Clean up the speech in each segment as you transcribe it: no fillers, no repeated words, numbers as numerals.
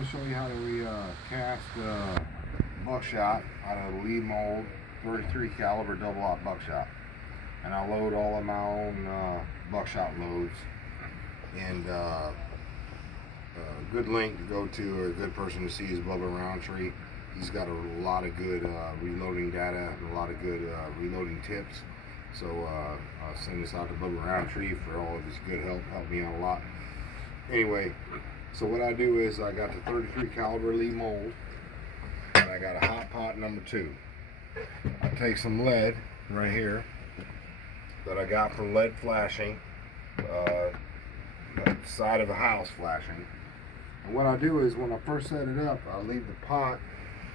going to show you how to cast buckshot out of a lead mold 33 caliber double aught buckshot. And I load all of my own buckshot loads. And a good link to go to, or a good person to see, is Bubba Roundtree. He's got a lot of good reloading data and a lot of good reloading tips. So I'll send this out to Bubba Roundtree for all of his good help. Helped me out a lot. Anyway, so what I do is I got the 33 caliber lead mold, and I got a hot pot number 2. I take some lead right here that I got from lead flashing, the side of a house flashing. And what I do is when I first set it up, I leave the pot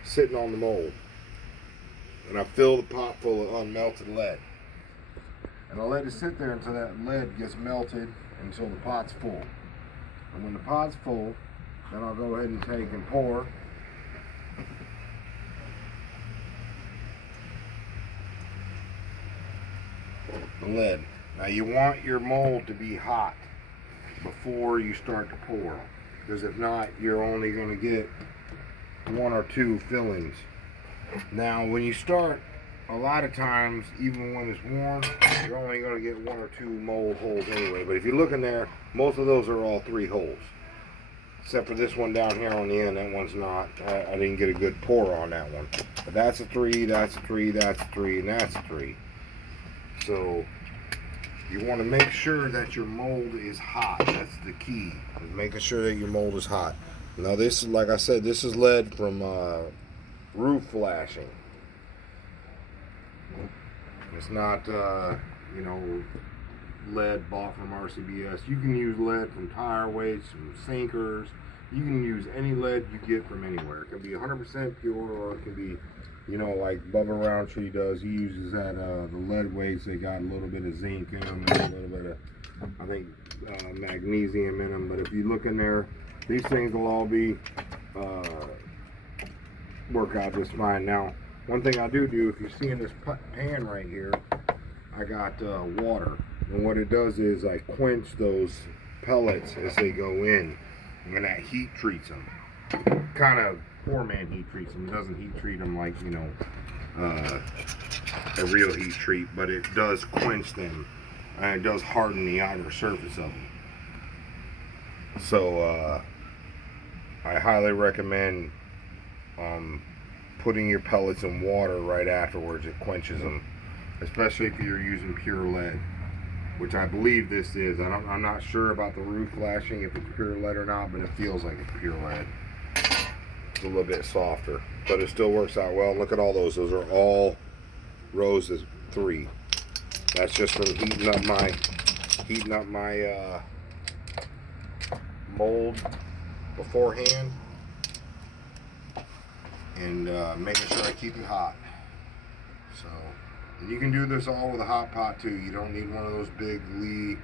sitting on the mold, and I fill the pot full of unmelted lead, and I let it sit there until that lead gets melted, until the pot's full. And when the pot's full, then I'll go ahead and take and pour the lead. Now you want your mold to be hot before you start to pour, because if not, you're only going to get 1 or 2 fillings. Now when you start, a lot of times, even when it's warm, you're only going to get 1 or 2 mold holes anyway. But if you look in there, most of those are all 3 holes. Except for this one down here on the end, that one's not. I didn't get a good pour on that one. But that's a 3, that's a 3, that's a 3, and that's a 3. So you want to make sure that your mold is hot. That's the key, is making sure that your mold is hot. Now this is, like I said, this is lead from roof flashing. It's not, you know, lead bought from RCBS. You can use lead from tire weights, from sinkers. You can use any lead you get from anywhere. It can be 100% pure, or it can be, you know, like Bubba Roundtree does. He uses that the lead weights. They got a little bit of zinc in them, and a little bit of, I think, magnesium in them. But if you look in there, these things will all be work out just fine. Now, one thing I do, if you see in this pan right here, I got water. And what it does is I quench those pellets as they go in. And that heat treats them. Kind of poor man heat treats them. It doesn't heat treat them like, you know, a real heat treat. But it does quench them. And it does harden the outer surface of them. So I highly recommend putting your pellets in water right afterwards. It quenches them, especially if you're using pure lead, which I believe this is. I'm not sure about the roof flashing, if it's pure lead or not, but it feels like it's pure lead. It's a little bit softer, but it still works out well. Look at all those. Those are all rows of 3. That's just from heating up my mold beforehand, and making sure I keep it hot. So, and you can do this all with a hot pot too. You don't need one of those big Lee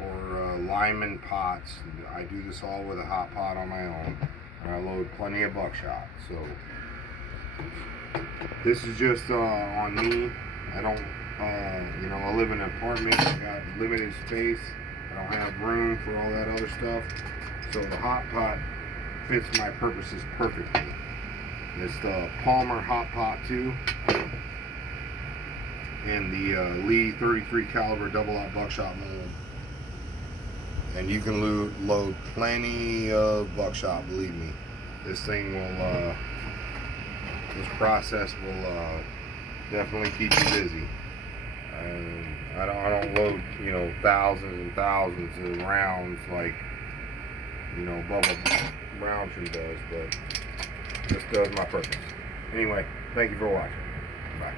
or Lyman pots. I do this all with a hot pot on my own, and I load plenty of buckshot. So this is just on me. I don't, you know, I live in an apartment. I got limited space. I don't have room for all that other stuff. So the hot pot fits my purposes perfectly. It's the Palmer Hot Pot 2 and the Lee 33 caliber double aught buckshot mold. And you can load plenty of buckshot, believe me. This thing will, this process will definitely keep you busy. I don't load, you know, thousands and thousands of rounds like, you know, Bubba Roundtree does, but this does my purpose. Anyway, thank you for watching. Bye.